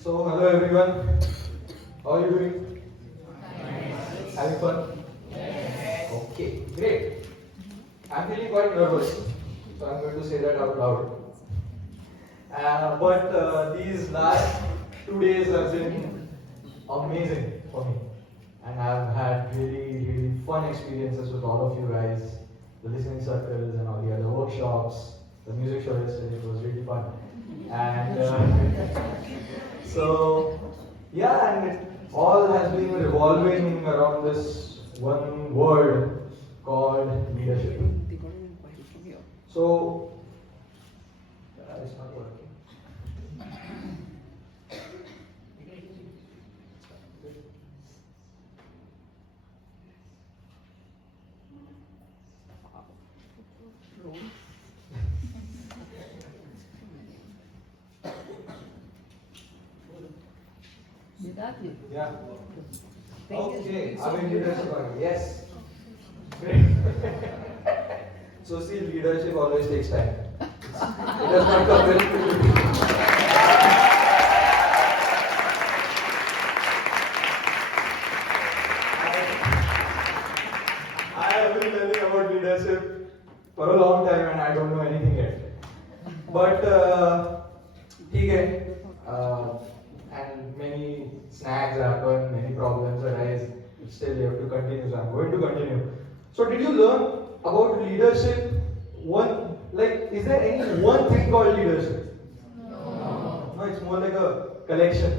So, hello everyone. How are you doing? Having fun? Okay, great. I'm feeling quite nervous, so I'm going to say that out loud. But these last 2 days have been amazing for me, and I've had really fun experiences with all of you guys, the listening circles and all the other workshops, the music show yesterday. It was really fun, and so yeah, and it all has been revolving around this one word called leadership. So it's not working. Yeah. Okay, I mean leadership. Yes. Great. So see, leadership always takes time. It does not come very quickly. I have been learning about leadership for a long time and I don't know anything yet. But ठीक है. And many snags happen, many problems arise. Still, you have to continue. So I'm going to continue. So, did you learn about leadership? Is there any one thing called leadership? No, it's more like a collection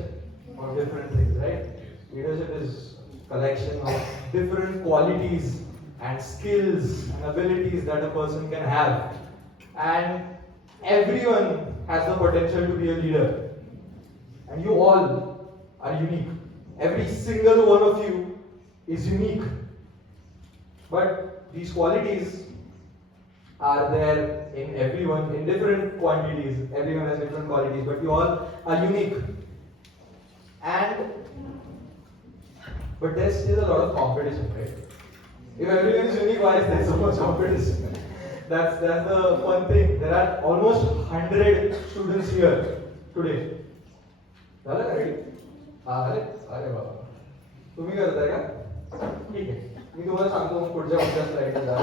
of different things, right? Leadership is collection of different qualities and skills and abilities that a person can have, and everyone has the potential to be a leader. And you all are unique. Every single one of you is unique. But these qualities are there in everyone in different quantities. Everyone has different qualities, but you all are unique. But there's still a lot of competition, right? If everyone is unique, why is there so much competition? That's the one thing. There are almost 100 students here today. झालं का ready? अरे बाबा, तुम्ही करताय का? ठीक आहे, मी तुम्हाला सांगतो मग पुढच्या स्लाइडला जा.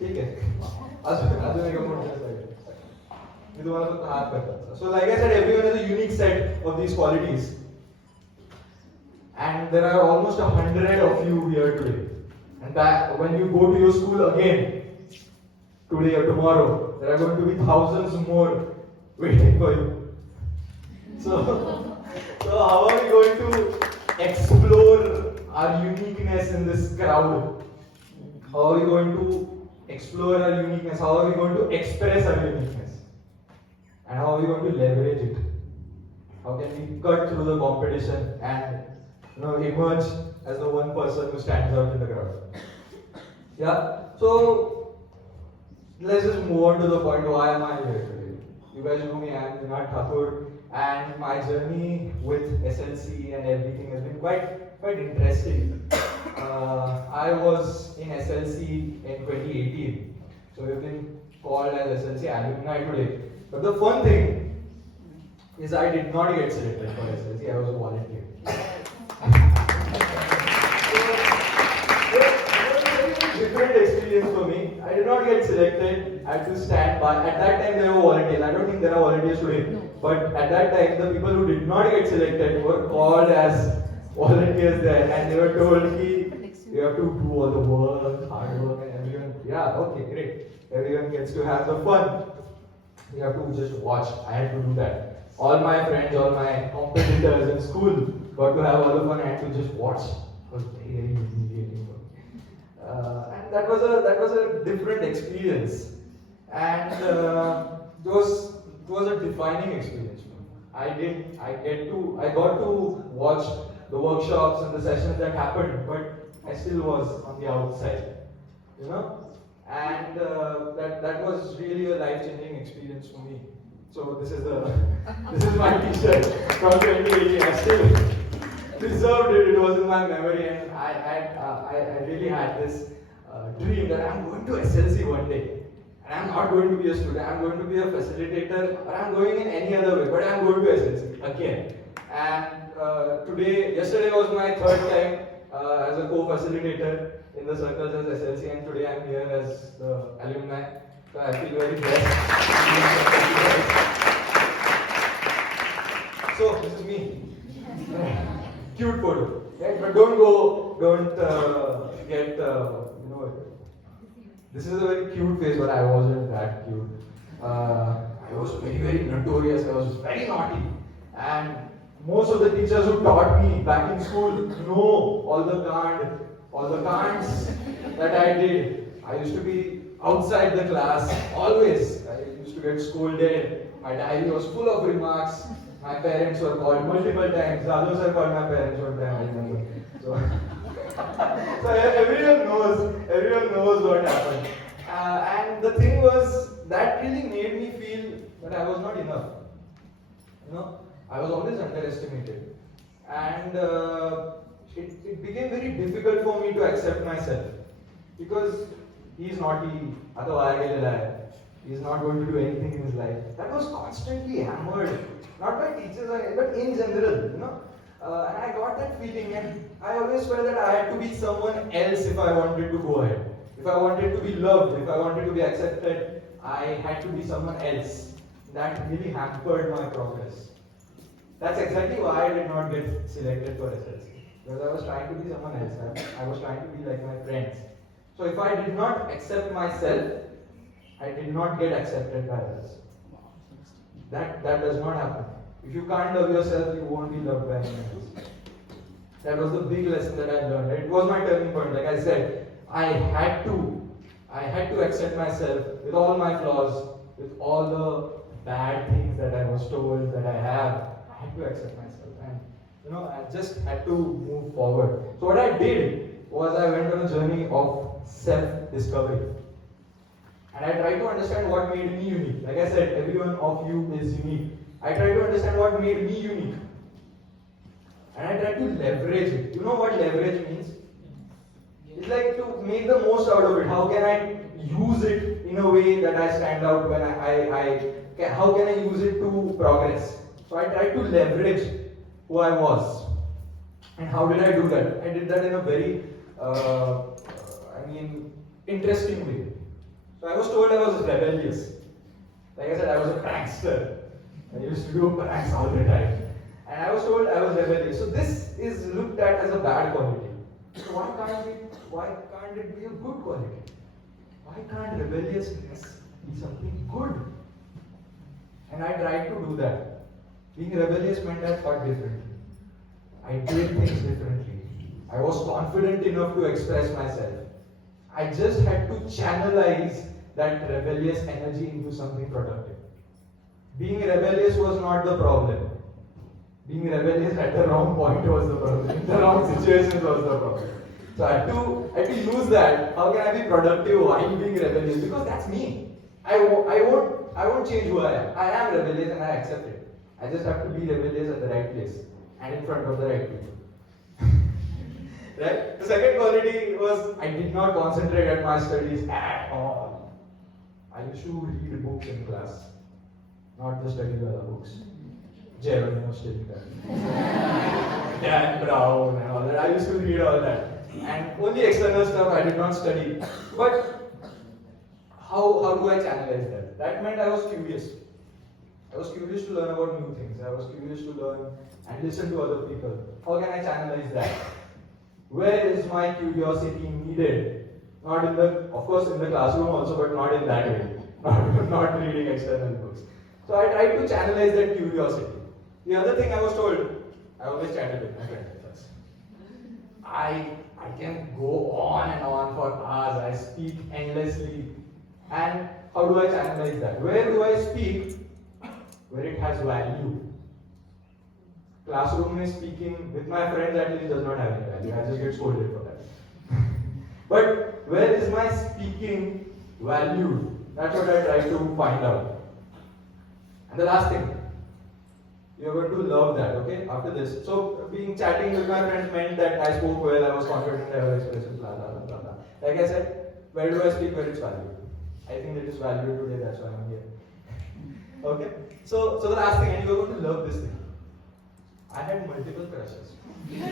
ठीक आहे, अजून एका पुढच्या स्लाइडला मी तुम्हाला फक्त हात करतो. So like I said, everyone has a unique set of these qualities, and there are almost 100 of you here today. And that when you go to your school again today or tomorrow, there are going to be thousands more waiting for you. So how are we going to explore our uniqueness in this crowd? How are we going to explore our uniqueness? How are we going to express our uniqueness? And how are we going to leverage it? How can we cut through the competition and emerge as the one person who stands out in the crowd? Yeah. So let's just move on to the point. Why am I here today? You guys know me. I am Thakur. And my journey with SLC and everything has been quite interesting. I was in SLC in 2018, so we've been called as SLC alumni today. But the fun thing is I did not get selected for SLC. I was a volunteer. Different experience for me. I did not get selected. I had to stand by. At that time, there were volunteers. I don't think there are volunteers today. No. But at that time, the people who did not get selected were called as volunteers there, and they were told that you have to do all the work, hard work, and everyone. Yeah, okay, great. Everyone gets to have the fun. You have to just watch. I had to do that. All my friends, all my competitors in school got to have all the fun. I had to just watch. It was very humiliating for me. And that was a different experience, and it was a defining experience for me. I got to watch the workshops and the sessions that happened, but I still was on the outside, and that was really a life-changing experience for me. So this is my T-shirt from 2018. I still preserved it. It was in my memory, and I really had this dream that I'm going to SLC one day. And I'm not going to be a student, I'm going to be a facilitator, or I'm going in any other way, but I'm going to SLC again. And yesterday was my third time as a co-facilitator in the circles as SLC, and today I'm here as the alumni. So I feel very blessed. So this is me. Cute photo, right? But don't get, this is a very cute face, but I wasn't that cute. I was very, very notorious. I was very naughty. And most of the teachers who taught me back in school know all the can'ts that I did. I used to be outside the class, always. I used to get scolded. My diary was full of remarks. My parents were called multiple times. The others have called my parents one time, I remember. So everyone knows what happened. And the thing was, that really made me feel that I was not enough. I was always underestimated. And it became very difficult for me to accept myself. Because he's naughty, he's not going to do anything in his life. That was constantly hammered. Not by teachers, but in general, and I got that feeling, and I always felt that I had to be someone else if I wanted to go ahead. If I wanted to be loved, if I wanted to be accepted, I had to be someone else. That really hampered my progress. That's exactly why I did not get selected for SLC. Because I was trying to be someone else. I was trying to be like my friends. So if I did not accept myself, I did not get accepted by others. That does not happen. If you can't love yourself, you won't be loved by anyone else. That was the big lesson that I learned. It was my turning point. Like I said, I had to accept myself with all my flaws, with all the bad things that I was told that I have. I had to accept myself, and I just had to move forward. So what I did was I went on a journey of self-discovery. And I tried to understand what made me unique. Like I said, every one of you is unique. I tried to understand what made me unique. And I tried to leverage it. You know what leverage means? It's like to make the most out of it. How can I use it in a way that I stand out when how can I use it to progress? So I tried to leverage who I was. And how did I do that? I did that in a very, interesting way. So I was told I was rebellious. Like I said, I was a prankster. I used to do pranks all the time. And I was told I was rebellious. So this is looked at as a bad quality. So why can't it be a good quality? Why can't rebelliousness be something good? And I tried to do that. Being rebellious meant I thought differently. I did things differently. I was confident enough to express myself. I just had to channelize that rebellious energy into something productive. Being rebellious was not the problem. Being rebellious at the wrong point was the problem. In the wrong situation was the problem. So I had to use that. How can I be productive while being rebellious? Because that's me. I won't change who I am. I am rebellious and I accept it. I just have to be rebellious at the right place and in front of the right people. Right? The second quality was I did not concentrate at my studies at all. I used to read books in class, not the study other books. Geronimo Stilton, Dan Brown, and all that. I used to read all that. And only external stuff I did not study. But how do I channelize that? That meant I was curious. I was curious to learn about new things. I was curious to learn and listen to other people. How can I channelize that? Where is my curiosity needed? Not in of course in the classroom also, but not in that way. Not reading external books. So I tried to channelize that curiosity. The other thing I was told, I always chatted with my friends first. I can go on and on for hours. I speak endlessly. And how do I channelize that? Where do I speak? Where it has value. Classroom is speaking with my friends at least does not have any value. I just get scolded for that. But where is my speaking valued? That's what I try to find out. And the last thing, you're going to love that, okay? After this. So, chatting with my friends meant that I spoke well, I was confident, I was expressive, blah, blah, blah, blah. Like I said, where do I speak where it's valued? I think it is valuable today, that's why I'm here. Okay? So the last thing, and you're going to love this thing. I had multiple crushes. And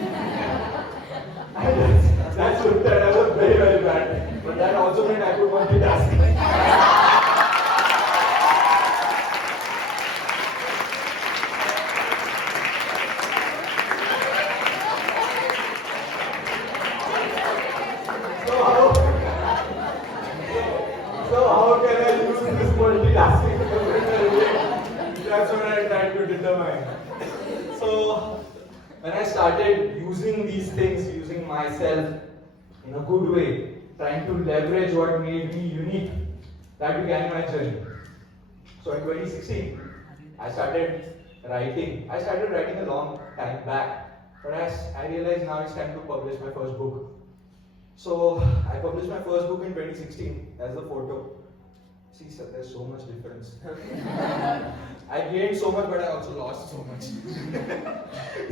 that's looked at as a very, very bad. But that also meant I could multitask. So how can I use this multitasking in a better way? That's what I tried to determine. So when I started using these things, using myself in a good way, trying to leverage what made me unique, that began my journey. So in 2016, I started writing. I started writing a long time back, but as I realized now it's time to publish my first book. So I published my first book in 2016. That's the photo. See, sir, there's so much difference. I gained so much, but I also lost so much.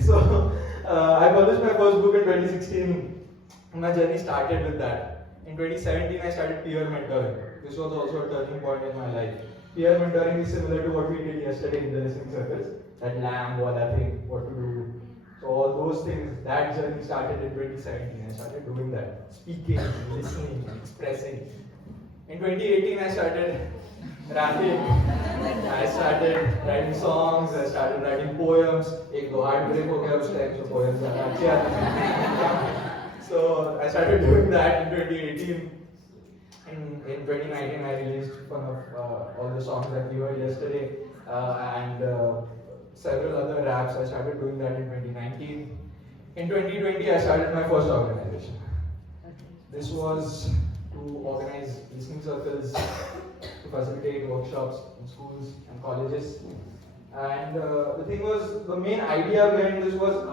So I published my first book in 2016. My journey started with that. In 2017, I started peer mentoring. This was also a turning point in my life. Peer mentoring is similar to what we did yesterday in the listening circles. That lamb, wala thing, what to do. So all those things, that journey started in 2017. I started doing that. Speaking, listening, expressing. In 2018, I started rapping. I started writing songs. I started writing poems. एक दो heartbreak हो गया उस time, so poems ज़्यादा अच्छे आते हैं. So I started doing that in 2018. In 2019, I released one of all the songs that we heard yesterday, and several other raps. I started doing that in 2019. In 2020, I started my first organization. This was to organize listening circles, to facilitate workshops in schools and colleges. And the thing was, the main idea behind this was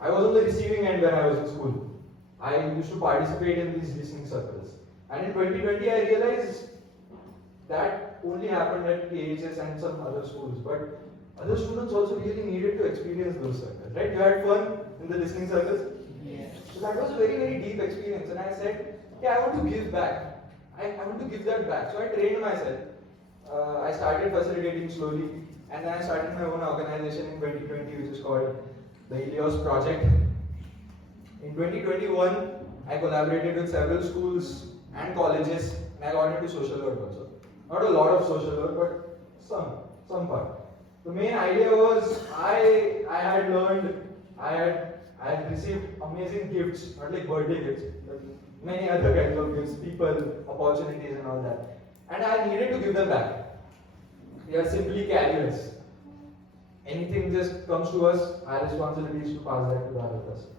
I was on the receiving end when I was in school. I used to participate in these listening circles. And in 2020, I realized that only happened at AHS and some other schools. But other students also really needed to experience those circles, right? You had fun in the listening circles? Yes. So that was a very, very deep experience. And I said, yeah, I want to give back. I want to give that back. So I trained myself. I started facilitating slowly. And then I started my own organization in 2020, which is called the Helios Project. In 2021, I collaborated with several schools and colleges, and I got into social work also. Not a lot of social work, but some part. The main idea was I had learned, I had received amazing gifts, not like birthday gifts, but many other kinds of gifts, people, opportunities and all that. And I needed to give them back. We are simply carriers. Anything just comes to us, our responsibility is to pass that to the other person.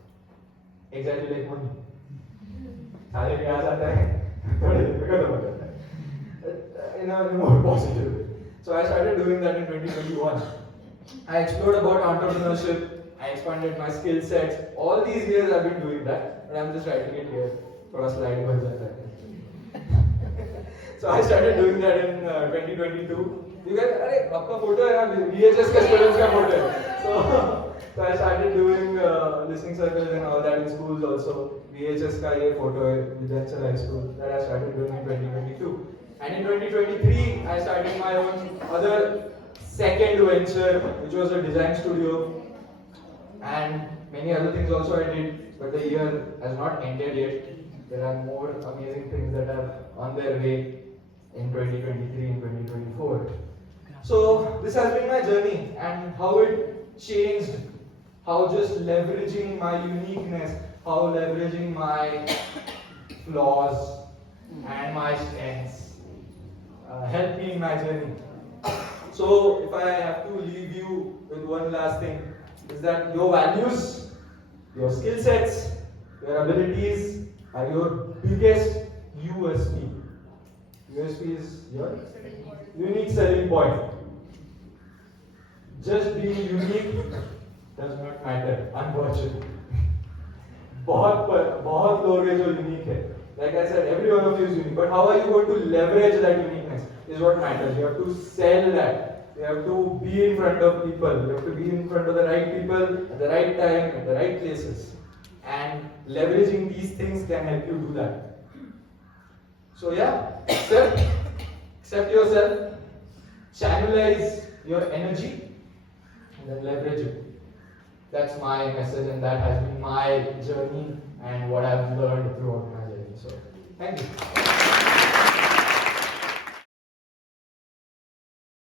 Exactly like money. सारे ब्याज आता है, थोड़े दिन में खत्म हो जाता है. In a more positive way. So I started doing that in 2021. I explored about entrepreneurship. I expanded my skill sets. All these years I've been doing that, but I'm just writing it here. थोड़ा slide बन जाता है. So I started doing that in 2022. You guys, अरे आपका photo है ना, VHS का students का photo है. So I started doing listening circles and all that in schools also. VHS का ये photo है, Vidyachal High School, that I started doing in 2022. And in 2023, I started my own other second venture, which was a design studio. And many other things also I did, but the year has not ended yet. There are more amazing things that are on their way in 2023 and 2024. So this has been my journey and how it changed, how just leveraging my uniqueness, how leveraging my flaws and my strengths helped me in my journey. So if I have to leave you with one last thing, is that your values, your skill sets, your abilities are your biggest USP. USP is your unique selling point. Just being unique does not matter, unfortunately. बहुत लोग हैं जो unique है. Like I said, every one of you is unique. But how are you going to leverage that uniqueness is what matters. You have to sell that. You have to be in front of people. You have to be in front of the right people at the right time, at the right places. And leveraging these things can help you do that. So yeah, accept yourself, channelize your energy, and then leverage it. That's my message, and that has been my journey and what I've learned throughout my journey. So, thank you.